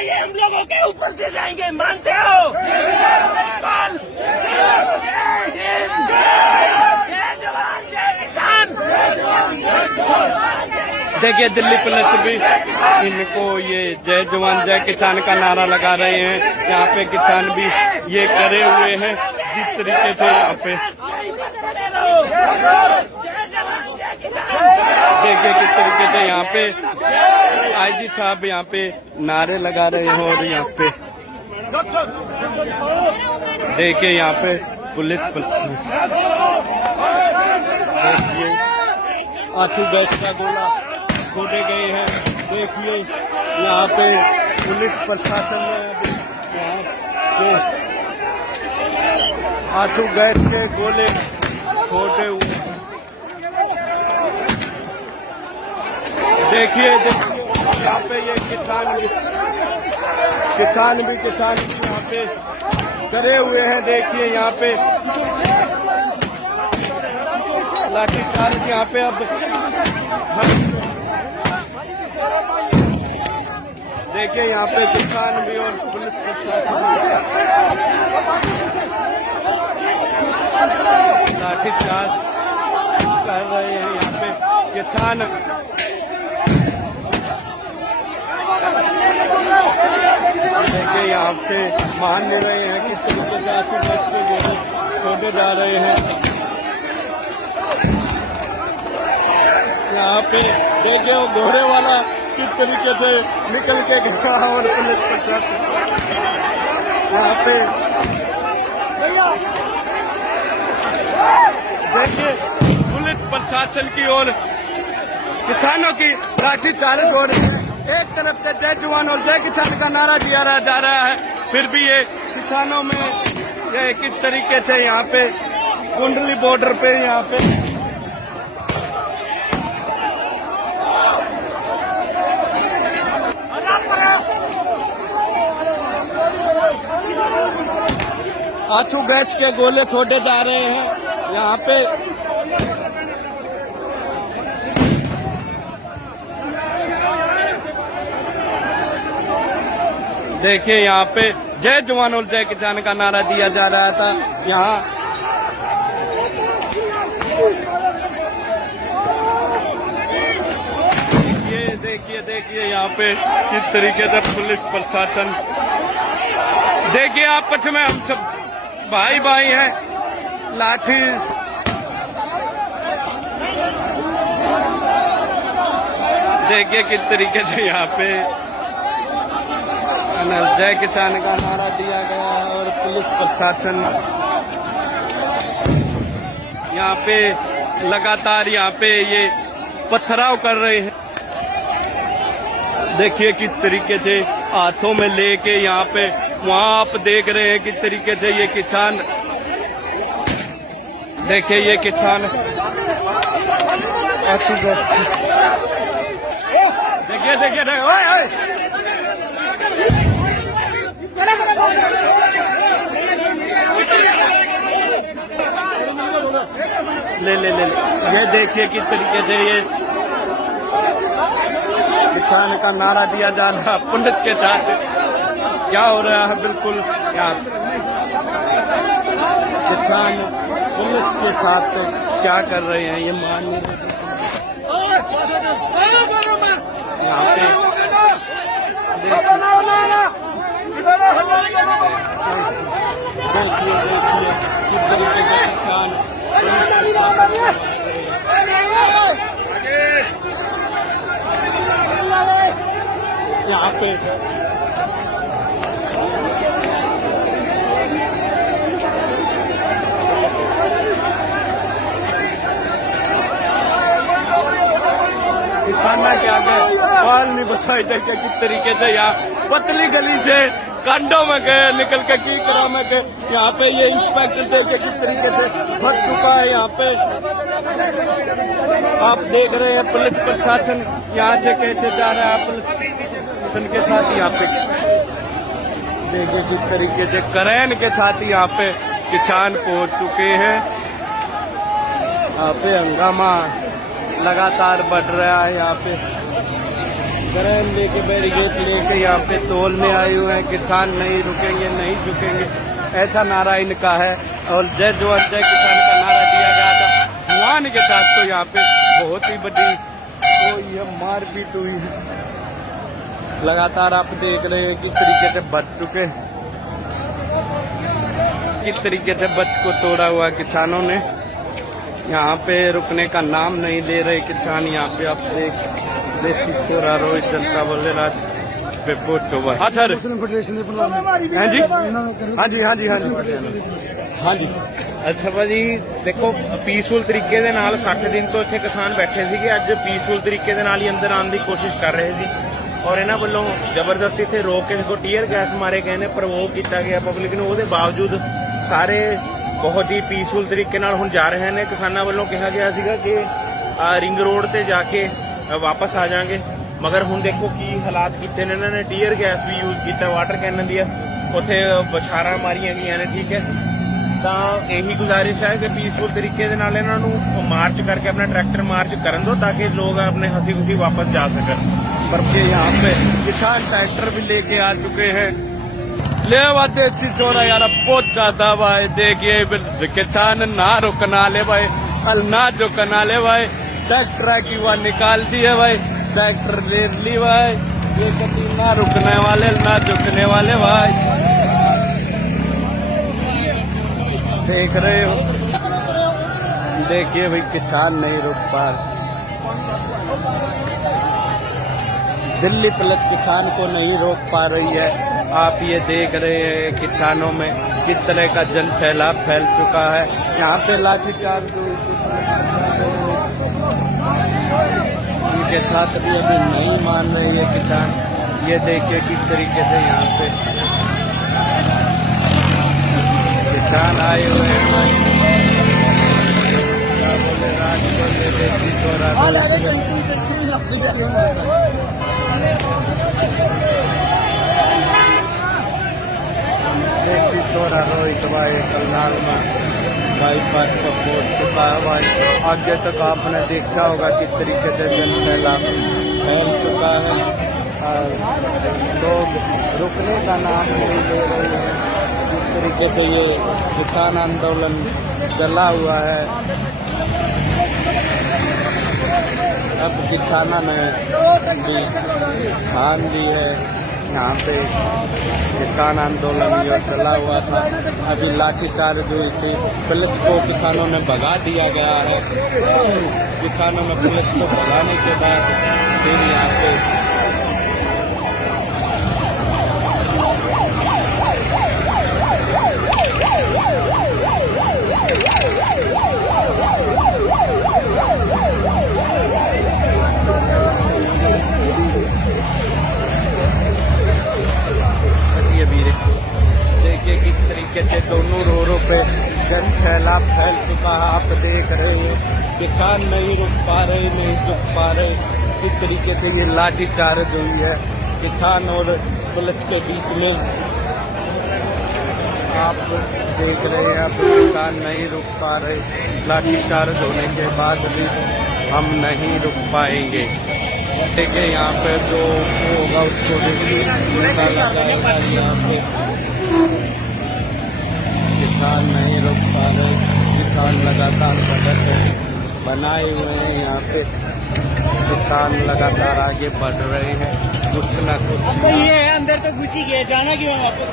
ये हम लोगों के ऊपर से जाएंगे, मानते हो? कल जय जवान जय किसान। देखिए दिल्ली पुलिस भी इनको ये जय जवान जय किसान का नारा लगा रहे हैं। यहाँ पे किसान भी ये करे हुए हैं जिस तरीके से यहाँ पे देखिए किस तरीके से यहाँ पे आईजी साहब यहाँ पे नारे लगा रहे हैं। और यहाँ पे देखिए यहाँ पे पुलिस देखिए आंसू गैस का गोला छोड़े गए हैं। देखिए यहाँ पे पुलिस प्रशासन ने यहाँ पे आंसू गैस के गोले छोड़े हुए। देखिए यहाँ पे ये किसान भी यहाँ पे करे हुए हैं। देखिए यहाँ पे लाठीचार्ज यहाँ पे अब देखिए यहाँ पे किसान भी और पुलिस प्रशासन लाठीचार्ज कर रहे हैं। यहाँ पे किसान देखिए यहाँ पे मान ले रहे हैं कि तरीके से आंसू गैस के गोले छोड़े जा रहे हैं। यहाँ पे देखिए वो घोड़े वाला किस तरीके से निकल के गया और पुलिस प्रशासन यहाँ पे देखिए पुलिस प्रशासन की ओर किसानों की लाठीचार्ज हो रही है। एक तरफ से जय जवान और जय किसान का नारा दिया जा रहा है, फिर भी ये किसानों में ये किस तरीके से यहाँ पे कुंडली बॉर्डर पे यहाँ पे आंसू गैस के गोले छोड़े जा रहे हैं। यहाँ पे देखिए यहाँ पे जय जवान और जय किसान का नारा दिया जा रहा था। यहाँ ये देखिए यहाँ पे किस तरीके से पुलिस प्रशासन देखिए आपस में हम सब भाई भाई हैं। लाठी देखिए किस तरीके से यहाँ पे जय किसान का नारा दिया गया है और पुलिस प्रशासन यहाँ पे लगातार यहाँ पे ये पथराव कर रहे हैं। देखिए किस तरीके से हाथों में लेके यहाँ पे वहाँ आप देख रहे हैं किस तरीके से ये किसान देखिए ये किसान देखिए ओए ले ये देखिए किस तरीके से ये किसान का नारा दिया जा रहा है। पुलिस के साथ क्या हो रहा है बिल्कुल यहाँ किसान पुलिस के साथ क्या कर रहे हैं ये मान नहीं रहे। यहाँ पे देखिए किस तरीके से किसान यहाँ पे किसाना के आगे बाल नहीं बचाई देखे किस तरीके से यहाँ पतली गली से कांडों में गए निकल के की करा में गए। यहाँ पे ये इंस्पेक्टर देखे किस तरीके से फंस चुका है। यहाँ पे आप देख रहे हैं पुलिस प्रशासन यहाँ से कैसे जा रहा है। पुलिस प्रशासन के साथ यहाँ पे देखिए किस तरीके से करेन के साथ यहाँ पे किसान पहुंच चुके हैं। यहाँ पे हंगामा लगातार बढ़ रहा है। यहाँ पे क्रेन लेके बैरिकेड लेके यहाँ पे तोल में आए हुए हैं। किसान नहीं रुकेंगे, नहीं झुकेंगे, ऐसा नारा इनका है। और जय जवान जय किसान का नारा दिया गया था जवान के साथ। तो यहाँ पे बहुत ही बड़ी ये मारपीट हुई है। लगातार आप देख रहे हैं किस तरीके से बच चुके, किस तरीके से बच को तोड़ा हुआ किसानों ने। यहाँ पे रुकने का नाम नहीं ले रहे किसान। यहाँ पे आप देसी छोरा रोहित जनता बोले राज पे पहुंचो। हाँ सर, हाँ जी, हाँ जी, हाँ जी, हाँ जी, हाँ जी। ਅੱਛਾ ਭਾਜੀ ਦੇਖੋ ਪੀਸਫੁਲ ਤਰੀਕੇ ਦੇ ਨਾਲ 60 ਦਿਨ ਤੋਂ ਇੱਥੇ ਕਿਸਾਨ ਬੈਠੇ ਸੀਗੇ। ਅੱਜ ਪੀਸਫੁਲ ਤਰੀਕੇ ਦੇ ਨਾਲ ਹੀ ਅੰਦਰ ਆਉਣ ਦੀ ਕੋਸ਼ਿਸ਼ ਕਰ ਰਹੇ ਸੀ ਔਰ ਇਹਨਾਂ ਵੱਲੋਂ ਜ਼ਬਰਦਸਤੀ ਇੱਥੇ ਰੋਕ ਕੇ ਕੋ ਟੀਅਰ ਗੈਸ ਮਾਰੇ ਗਏ ਨੇ, ਪ੍ਰਵੋਕ ਕੀਤਾ ਗਿਆ ਪਬਲਿਕ ਨੂੰ। ਉਹਦੇ ਬਾਵਜੂਦ ਸਾਰੇ ਬਹੁਤ ਹੀ ਪੀਸਫੁਲ ਤਰੀਕੇ ਨਾਲ ਹੁਣ ਜਾ ਰਹੇ ਨੇ। ਕਿਸਾਨਾਂ ਵੱਲੋਂ ਕਿਹਾ ਗਿਆ ਸੀਗਾ ਕਿ ਰਿੰਗ ਰੋਡ ਤੇ ਜਾ ਕੇ ਵਾਪਸ ਆ ਜਾਾਂਗੇ, ਮਗਰ ਹੁਣ ਦੇਖੋ ਕੀ ਹਾਲਾਤ ਕੀਤੇ ਨੇ ਇਹਨਾਂ ਨੇ। ਟੀਅਰ ਗੈਸ ਵੀ ਯੂਜ਼ ਕੀਤਾ, ਵਾਟਰ ਕੈਨਨ ਦੀਆਂ ਉੱਥੇ ਬਸ਼ਾਰਾਂ ਮਾਰੀਆਂ ਗਈਆਂ ਨੇ। ਠੀਕ ਹੈ, ਤਾਂ ਇਹੀ ਗੁਜ਼ਾਰਿਸ਼ ਹੈ ਕਿ ਪੀਸਫੁਲ ਤਰੀਕੇ ਦੇ ਨਾਲ ਇਹਨਾਂ ਨੂੰ ਮਾਰਚ ਕਰਕੇ ਆਪਣਾ ਟਰੈਕਟਰ ਮਾਰਚ ਕਰਨ ਦਿਓ ਤਾਂ ਕਿ ਲੋਕ ਆਪਣੇ ਹंसी खुशी वापस जा सकन। पर यहाँ पे किसान ट्रैक्टर भी लेके आ चुके हैं। ले आते अच्छी छोड़ा यार, बहुत ज्यादा भाई। देखिए किसान ना रुकना ले भाई, कल ना झुकना ले भाई। ट्रैक्टर की वह निकाल दी है भाई, ट्रैक्टर ले ली भाई। ये कभी ना रुकने वाले ना झुकने वाले भाई। देख रहे हो, देखिए भाई किसान नहीं रुक पा रहे। दिल्ली पुलिस किसान को नहीं रोक पा रही है। आप ये देख रहे हैं किसानों में किस तरह का जन सैलाब फैल चुका है। यहाँ पे लाठीचार्ज उनके साथ भी अभी नहीं मान रहे ये किसान। ये देखिए किस तरीके से यहाँ पे किसान आए हुए हैं। देसी छोरा रोहित भाई कलनाल में बाईपास पर पहुंच चुका है भाई। आगे तक आपने देखा होगा किस तरीके से जन सैलाब फैल चुका है और लोग रुकने का नाम नहीं ले रहे हैं। जिस तरीके से ये किसान आंदोलन चला हुआ है, अब किसानों ने भी ठान ली है। यहाँ पे किसान आंदोलन जो चला हुआ था, अभी लाठीचार्ज हुई थी, पुलिस को किसानों ने भगा दिया गया है। किसानों ने पुलिस को भगाने के बाद फिर यहाँ पे देखिए किस तरीके से दोनों रोडों पे जन सैलाब फैल चुका है। आप देख रहे हो किसान नहीं रुक पा रहे, नहीं झुक पा रहे। किस तरीके से ये लाठीचार्ज हुई है किसान और पुलिस के बीच में। आप देख रहे हैं अब किसान नहीं रुक पा रहे। लाठीचार्ज होने के बाद भी हम नहीं रुक पाएंगे। देखिए यहाँ पे जो होगा उसको निकाला जाएगा। यहाँ पे किसान नहीं रुक पा रहे, किसान लगातार प्रदर्शन बनाए हुए हैं। यहाँ पे किसान लगातार आगे बढ़ रहे हैं, कुछ न कुछ। ये अंदर तो घुसी गए, जाना क्यों वापस?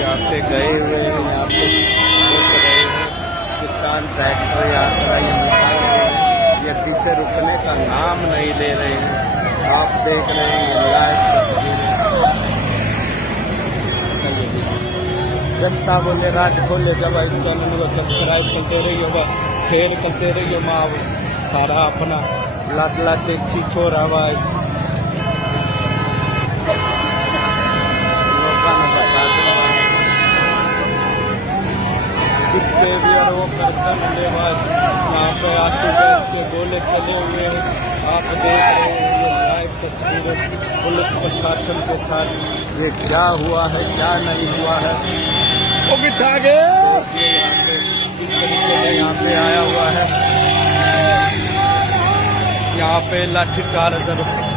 यहाँ पे गए हुए हैं, यहाँ पे देख रहे हैं किसान ट्रैक्टर यात्रा ये निकाल रहे हैं। ये पीछे रुकने का नाम नहीं ले रहे हैं। आप देख रहे हैं लाइव जनता बोले राज खोले। जब इस चैनल को सब्सक्राइब करते रहिए, शेयर करते रहिए। माँ सारा अपना लाट लाट अच्छी छोरा भाई बिहेवियर वो करता मिले बाद यहाँ पे आंसू गैस के गोले चले हुए हैं। आप देख रहे हैं ये लाइव तस्वीरें पुलिस प्रशासन के साथ ये क्या हुआ है क्या नहीं हुआ है वो बिठा गए ये यहाँ पे इस तरीके से यहाँ पे आया हुआ है यहाँ पे लाठीचार्ज